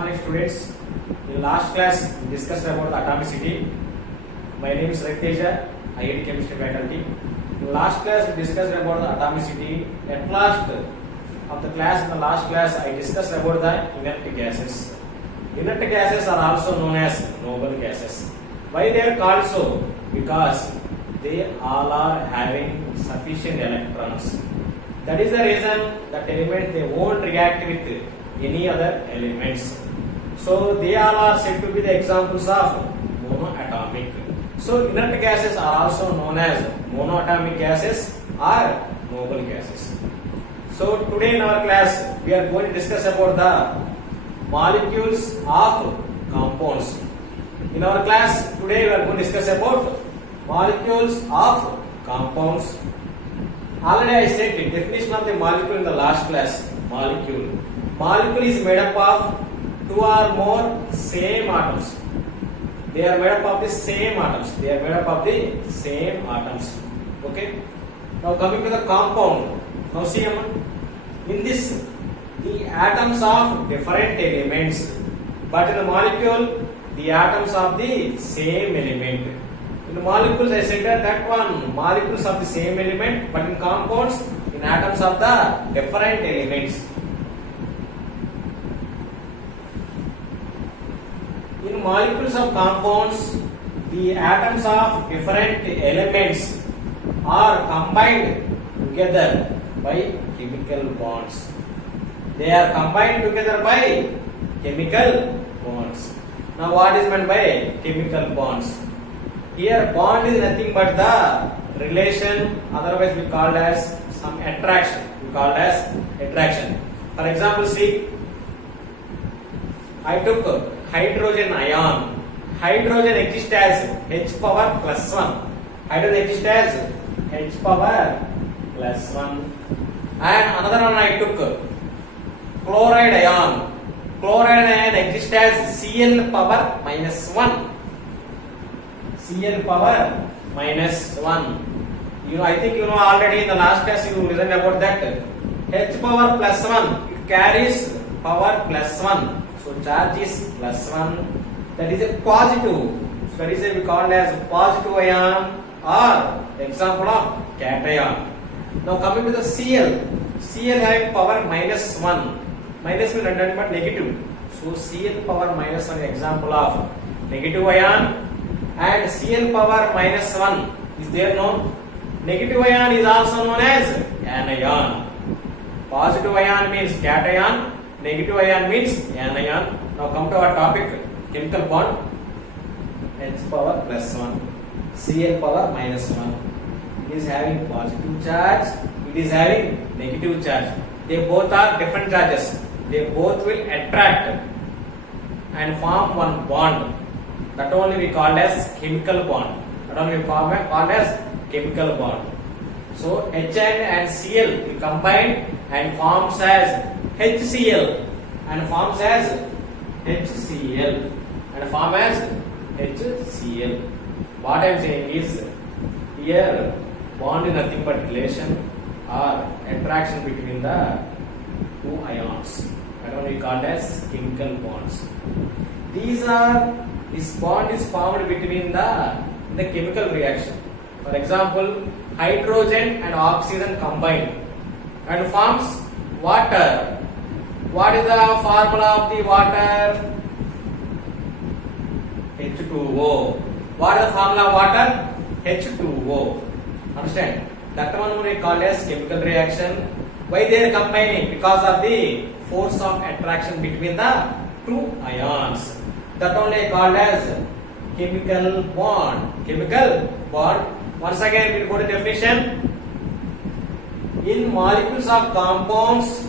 morning students. In last class we discussed about the atomicity. My name is Rakteja, IIT chemistry faculty. In last class we discussed about the atomicity. At last of the class, in the last class I discussed about the inert gases. Inert gases are also known as noble gases. Why they are called so? Because they all are having sufficient electrons. That is the reason that element they won't react with any other elements. So they all are said to be the examples of monoatomic. So inert gases are also known as monoatomic gases or noble gases. So today in our class we are going to discuss about the molecules of compounds. In our class today we are going to discuss about molecules of compounds. Already I said the definition of the molecule in the last class. Molecule is made up of two or more same atoms. They are made up of the same atoms. Okay. Now coming to the compound. Now see, in this the atoms of different elements, but in the molecule the atoms of the same element. In the molecules I said that one molecules of the same element, but in compounds in atoms of the different elements. In molecules of compounds, the atoms of different elements are combined together by chemical bonds. They are combined together by chemical bonds. Now what is meant by chemical bonds? Here bond is nothing but the relation, otherwise we called as some attraction. For example, see, I took hydrogen ion. Hydrogen exists as H power plus 1. Hydrogen exists as H power plus 1. And another one I took chloride ion. Chloride ion exists as Cl power minus 1. Cl power minus 1. I think you know already in the last class you listened about that. H power plus 1, it carries power plus 1. So charge is plus 1. That is a positive. So that is we called as positive ion or example of cation. Now coming to the Cl. Cl having power minus 1. Minus will nothing but negative. So Cl power minus 1 example of negative ion. And Cl power minus 1 is there known. Negative ion is also known as anion. Positive ion means cation. Negative ion means anion. Now come to our topic, chemical bond. H power plus 1, Cl power minus 1. It is having positive charge. It is having negative charge. They both are different charges. They both will attract and form one bond. That only we call as chemical bond. So H and Cl will combine and forms as HCl and form as HCl. What I am saying is here bond is nothing but relation or attraction between the two ions. That only we call as chemical bonds. This bond is formed between the chemical reaction. For example, hydrogen and oxygen combine and forms water. What is the formula of the water? H2O. What is the formula of water? H2O. Understand? That one we call as chemical reaction. Why they are combining? Because of the force of attraction between the two ions. That only called as chemical bond. Once again we will go to definition. In molecules of compounds,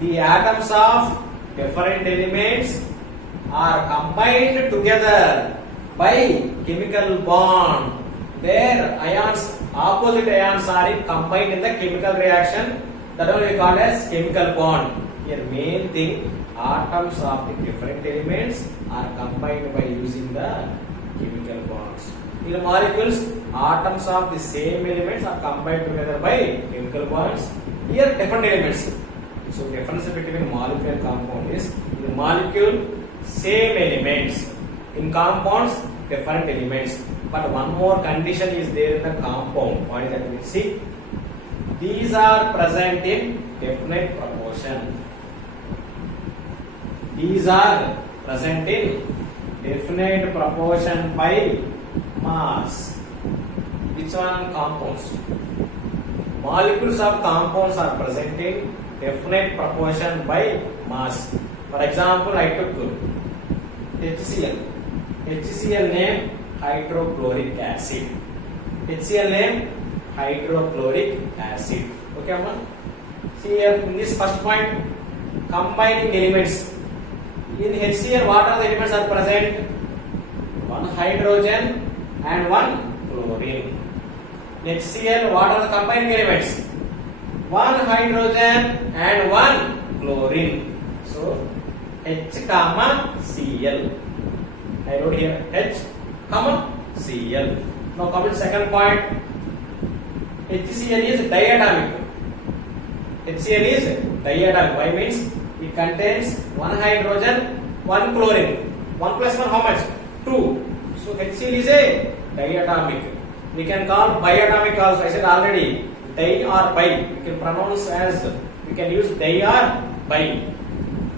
the atoms of different elements are combined together by chemical bond. Their ions, opposite ions are combined in the chemical reaction. That only we call as chemical bond. Here main thing, atoms of the different elements are combined by using the chemical bonds. In molecules, atoms of the same elements are combined together by chemical bonds. Here different elements. So difference between molecule and compound is in the molecule same elements, in compounds different elements. But one more condition is there in the compound. What is that? We see. These are present in definite proportion. These are present in definite proportion by mass. Which one? Compounds. Molecules of compounds are present in definite proportion by mass. For example, I took HCl. HCl name hydrochloric acid. HCl name hydrochloric acid. Okay, Amma? See here in this first point, combining elements. In HCl, what are the elements are present? One hydrogen and one chlorine. In HCl, what are the combining elements? One hydrogen and one chlorine. So H comma Cl. I wrote here H comma Cl. Now come to second point. HCl is diatomic. HCl is diatomic. Why means it contains one hydrogen, one chlorine. 1 plus 1 how much? 2. So HCl is a diatomic. We can call biatomic also. I said already. Di or bi. We can pronounce as, we can use di or bi.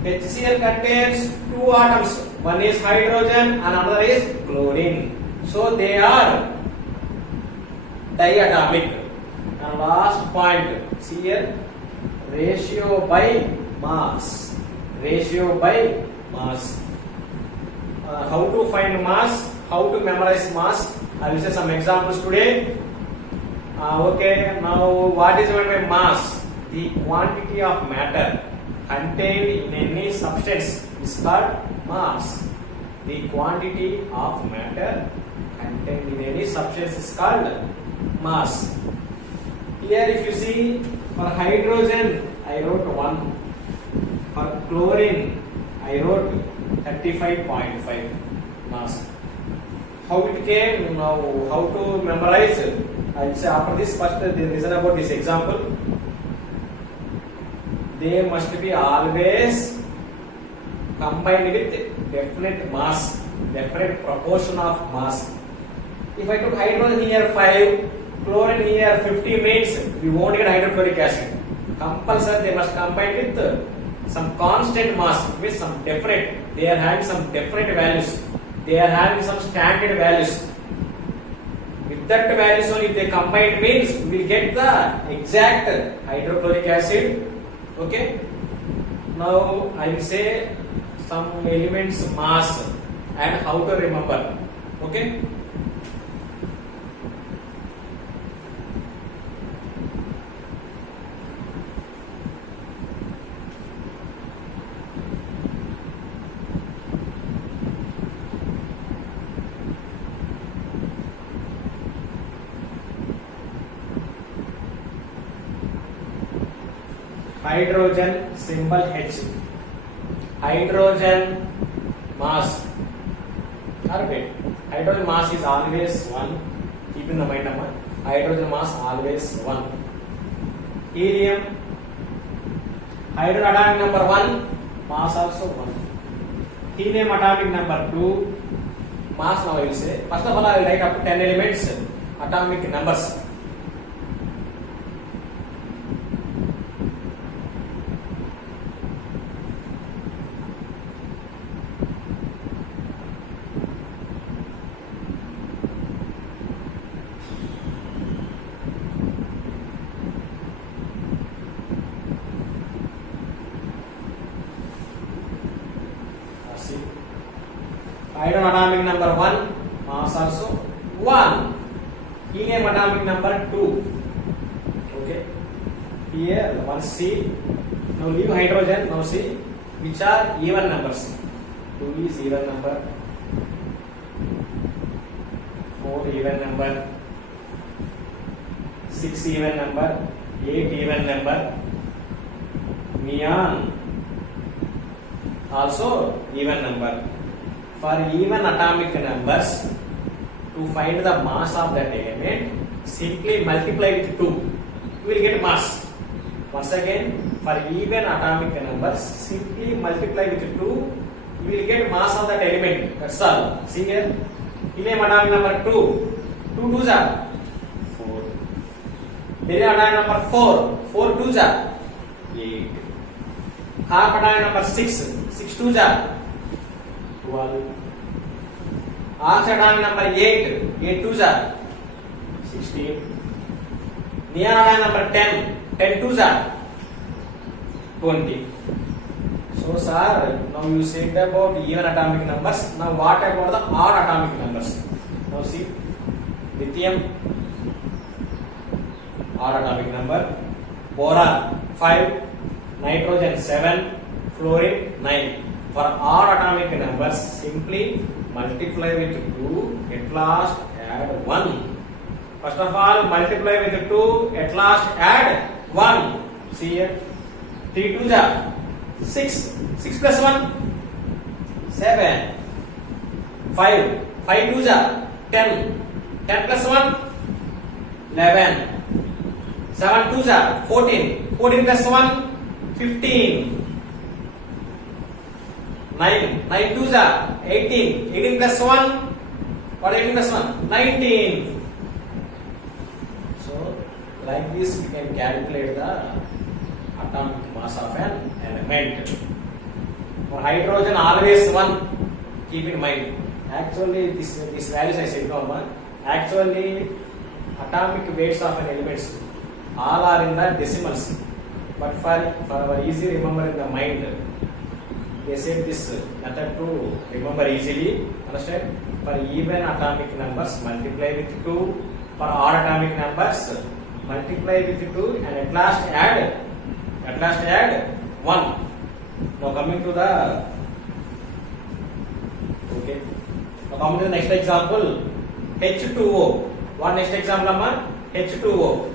HCl contains 2 atoms. One is hydrogen and another is chlorine. So they are diatomic. And last point, see here, ratio by mass. Ratio by mass. How to find mass? How to memorize mass? I will say some examples today. Okay, now what is meant by mass? The quantity of matter contained in any substance is called mass. The quantity of matter contained in any substance is called mass. Here if you see, for hydrogen I wrote 1. For chlorine I wrote 35.5 mass. How it came, now how to memorize? I will say after this, first the reason about this example. They must be always combined with definite mass, definite proportion of mass. If I took hydrogen here 5, chlorine here 50 means we won't get hydrochloric acid. Compulsory they must combine with some constant mass, with some definite. They are having some definite values. They are having some standard values. With that values only if they combine means we will get the exact hydrochloric acid. Okay. Now I will say some elements mass and how to remember. Okay. Hydrogen symbol H. Hydrogen mass. Repeat. Hydrogen mass is always 1. Keep in the mind number. Hydrogen mass always 1. Helium. Hydrogen atomic number 1. Mass also 1. Helium atomic number 2. Mass now I will say. First of all I will write up to 10 elements. Atomic numbers. Hydrogen atomic number 1, mass also 1. Helium atomic number 2. Okay. Here 1C. Now leave hydrogen. Now see which are even numbers. 2 is even number. 4 even number. 6 even number. 8 even number. Neon also even number. For even atomic numbers, to find the mass of that element, simply multiply with 2. You will get mass. Once again, For even atomic numbers, simply multiply with 2. You will get mass of that element. That's all. See here. Name atomic number 2. 2 twos are 4. Name atomic number 4. 4 twos are 8. Half atomic number 6. 6 twos are 12. Half atomic number 8. 8 twos are 16. Near atomic number 10. 10 twos are 20. So, sir, now you said about even atomic numbers. Now, what about the odd atomic numbers? Now, see, lithium, odd atomic number, boron 5, nitrogen 7, fluorine 9. For odd atomic numbers, simply multiply with 2, at last add 1. First of all, multiply with 2, at last add 1. See here, 3 twos are 6. 6 plus 1, 7. 5. 5 twos are 10. 10 plus 1, 11. 7 twos are 14. 14 plus 1, 15. 9 twos are 18. 18 plus 1, what 18 plus 1? 19. So, like this we can calculate the atomic mass of an element. For hydrogen, always 1. Keep in mind. Actually, this values I said no. Actually, atomic weights of an elements all are in the decimals. But for our easy remember in the mind, they said this method to remember easily. Understand? For even atomic numbers, multiply with 2. For odd atomic numbers, multiply with 2 and at last add 1. Now coming to the next example, H2O. What next example, Amma? H2O.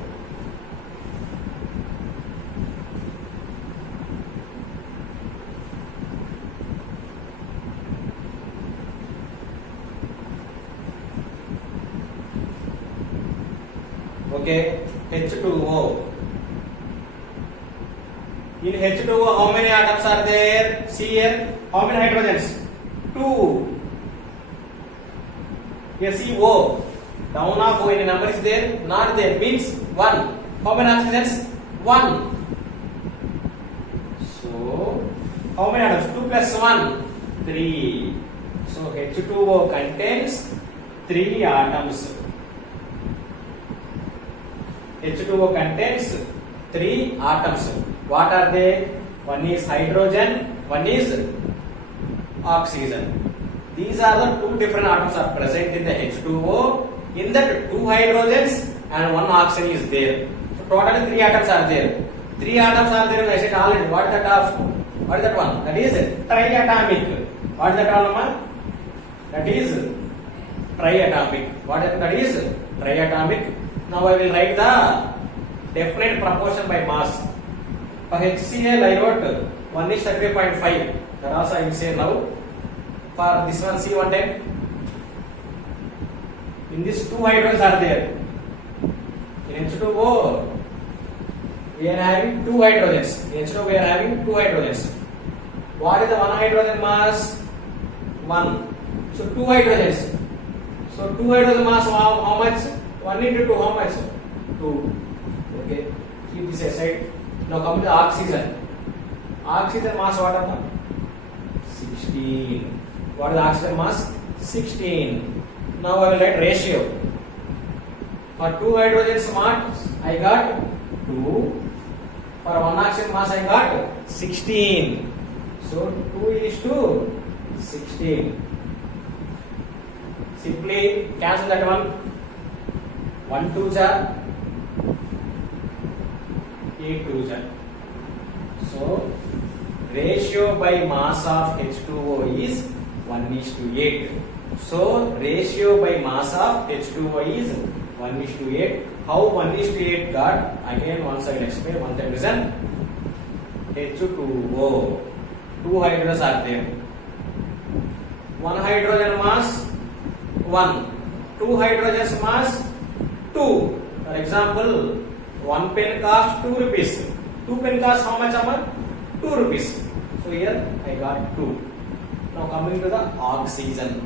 Okay, H2O. In H2O, how many atoms are there? See here, how many hydrogens? 2. Here see O. Down of O, any number is there? Not there. Means 1. How many oxygens? 1. So, how many atoms? 2 plus 1? 3. So, H2O contains 3 atoms. H2O contains 3 atoms. What are they? One is hydrogen, one is oxygen. These are the 2 different atoms are present in the H2O. In that 2 hydrogens and 1 oxygen is there. So totally 3 atoms are there. 3 atoms are there. I said already. What is that of? What is that one? That is triatomic. What is that all? That is triatomic. What is that is triatomic. Now I will write the definite proportion by mass. For HCl I wrote 1 is 33.5. That also I will say now. For this one, see one time. In this 2 hydrogens are there. In H2O, we are having 2 hydrogens. In H2O, we are having 2 hydrogens. What is the 1 hydrogen mass? 1. So 2 hydrogens. So 2 hydrogen mass how much? 1 into 2 how much? 2. Okay. Keep this aside. Now come to the oxygen. Oxygen mass what are 16. What is the oxygen mass? 16. Now I will write ratio. For 2 hydrogens mass I got 2. For 1 oxygen mass I got 16. So 2 is to 16. Simply cancel that one. 1 2s are 8 2s are. So ratio by mass of H2O is 1:8. So ratio by mass of H2O is 1:8. How 1:8 got? Again once I will explain. One time listen. H2O. 2 hydrogens are there. 1 hydrogen mass 1. 2 hydrogens mass 2. For example, 1 pen costs 2 rupees. 2 pen cost how much amount? 2 rupees. So here I got 2. Now coming to the oxygen.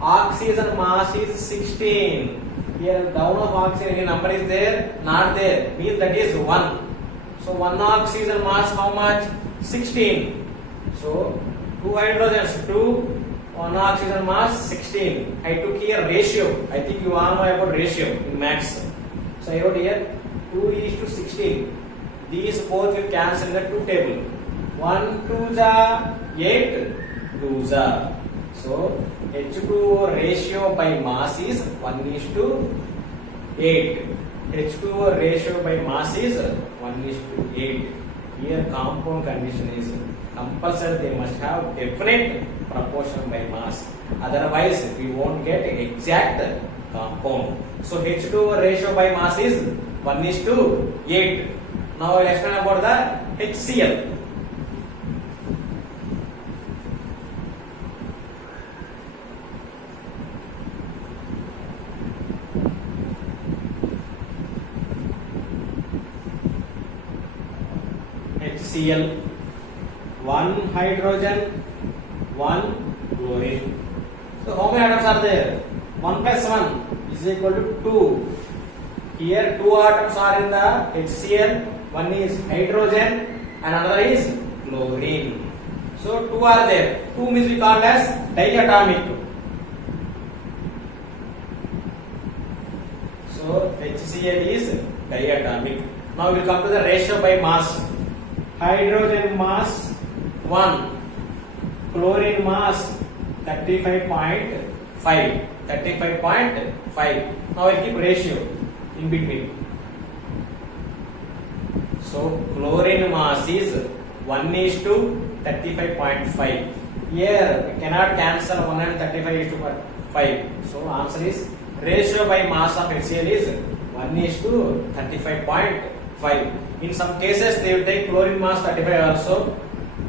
Oxygen mass is 16. Here down of oxygen, any number is there? Not there. Means that is 1. So 1 oxygen mass how much? 16. So 2 hydrogens, 2, 1 oxygen mass 16. I took here ratio. I think you all know about ratio in maths. So I wrote here 2 is to 16. These both will cancel in the 2 table. 1 2s are 8 2s are. So H2O ratio by mass is 1 is to 8. H2O ratio by mass is 1 is to 8. Here compound condition is compulsory, they must have definite proportion by mass. Otherwise we won't get exact compound. So H2O ratio by mass is 1 is to 8. Now I will explain about the HCl. HCl, 1 hydrogen, 1 chlorine. So how many atoms are there? 1 plus 1 is equal to 2. Here 2 atoms are in the HCl. One is hydrogen and another is chlorine. So 2 are there. 2 means we call as diatomic. So HCl is diatomic. Now we will come to the ratio by mass. Hydrogen mass 1, chlorine mass 35.5. 35.5. Now I keep ratio in between. So chlorine mass is 1 is to 35.5. Here we cannot cancel 1 and 35 is to 5. So answer is ratio by mass of HCl is 1 is to 35.5. In some cases they will take chlorine mass 35 also,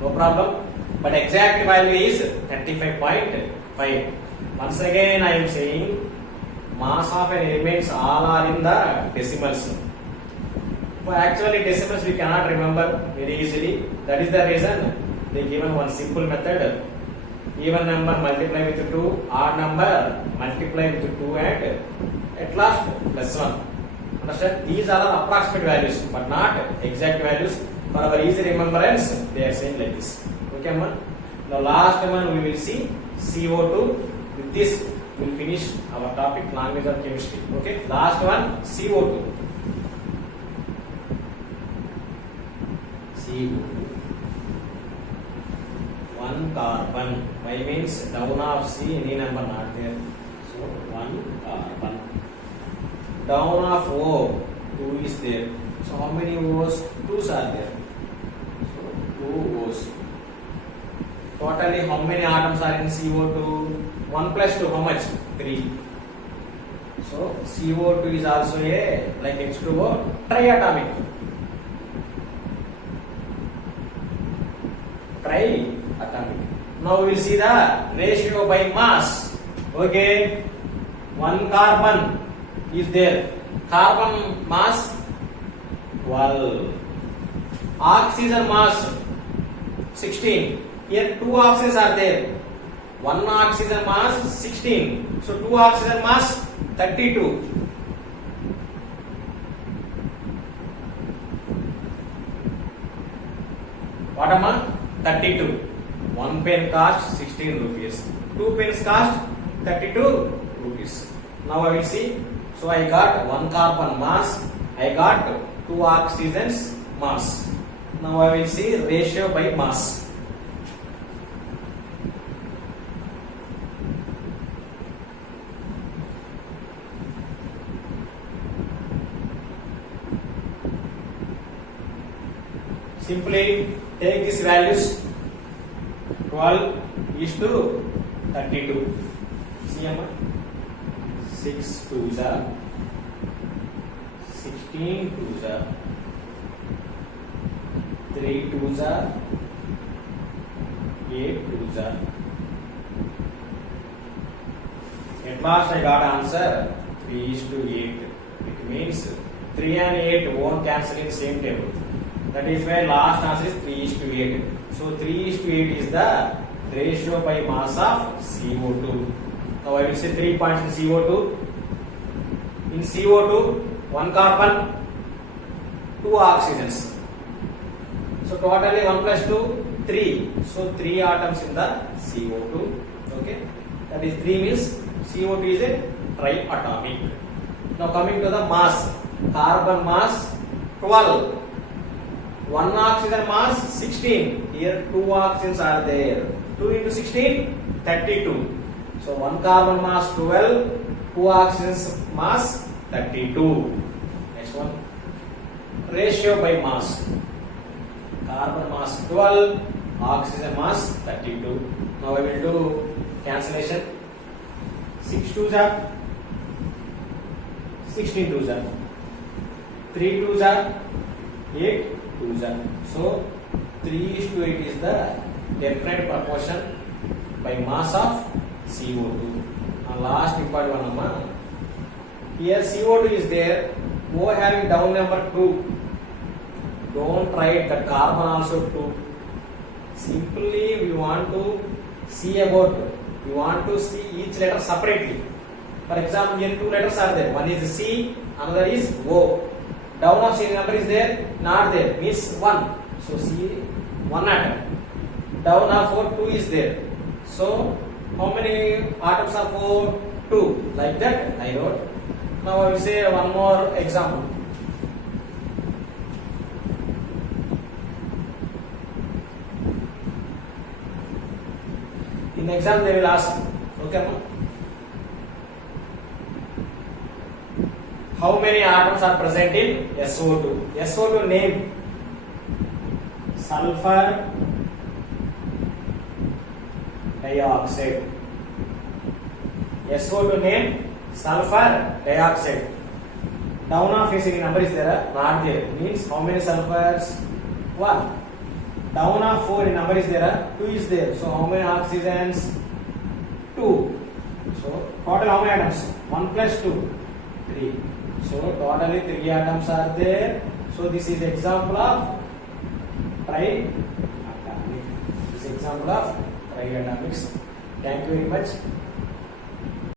no problem. But exact value is 35.5. Once again I am saying mass of an elements all are in the decimals. But actually decimals we cannot remember very easily. That is the reason they given one simple method. Even number multiply with 2, odd number multiply with 2 and at last plus 1. Understand? These are approximate values but not exact values. For our easy remembrance they are saying like this. Okay, man? Now last one we will see CO2. With this we will finish our topic language of chemistry. Okay, last one CO2. CO2. 1 carbon. Y means down of C, any number not there. So 1 carbon. Down of O, 2 is there. So how many O's? 2's are there. So 2 O's. Totally how many atoms are in CO2? 1 plus 2, how much? 3. So CO2 is also a like H2O triatomic. Triatomic. Now we will see the ratio by mass. Okay, 1 carbon is there. Carbon mass 12. Oxygen mass 16. Here 2 oxygens are there. 1 oxygen mass 16. So 2 oxygen mass 32. What amount? 32. 1 pen cost 16 rupees. 2 pens cost 32 rupees. Now I will see. So I got 1 carbon mass. I got 2 oxygens mass. Now I will see ratio by mass. Simply take these values. 12 is to 32. See, 6 2s are 16 2s are 3 2s are 8 2s are. At last I got answer 3 is to 8. It means 3 and 8 won't cancel in same table. That is why last answer is 3:8. So 3:8 is the ratio by mass of CO2. Now I will say 3 points in CO2. In CO2, 1 carbon, 2 oxygens. So totally 1 plus 2, 3. So 3 atoms in the CO2. Okay. That is 3 means CO2 is a triatomic. Now coming to the mass. Carbon mass 12. 1 oxygen mass 16. Here 2 oxygens are there. 2 into 16, 32. So 1 carbon mass 12, 2 oxygens mass 32. Next one. Ratio by mass. Carbon mass 12, oxygen mass 32. Now I will do cancellation. 6 2s are 16 2s are 3 2s are 8 2s are. So 3:8 is the definite proportion by mass of CO2. And last important one, here CO2 is there. O having down number 2. Don't write the carbon also 2. Simply we want to see about. We want to see each letter separately. For example, here 2 letters are there. One is C, another is O. Down of C number is there, not there. Means 1. So C 1 atom. Down of 4, 2 is there. So how many atoms are 4? 2. Like that I wrote. Now I will say one more example. In exam they will ask, okay, how many atoms are present in SO2? SO2 name sulfur dioxide. SO2 name sulfur dioxide. Down of facing number is there, not there. Means how many sulfurs? 1. Down of 4 in number is there, 2 is there. So how many oxygens? 2. So total how many atoms? 1 plus 2, 3. So totally 3 atoms are there. So this is example of triatomic. This is example of triatomics. Thank you very much.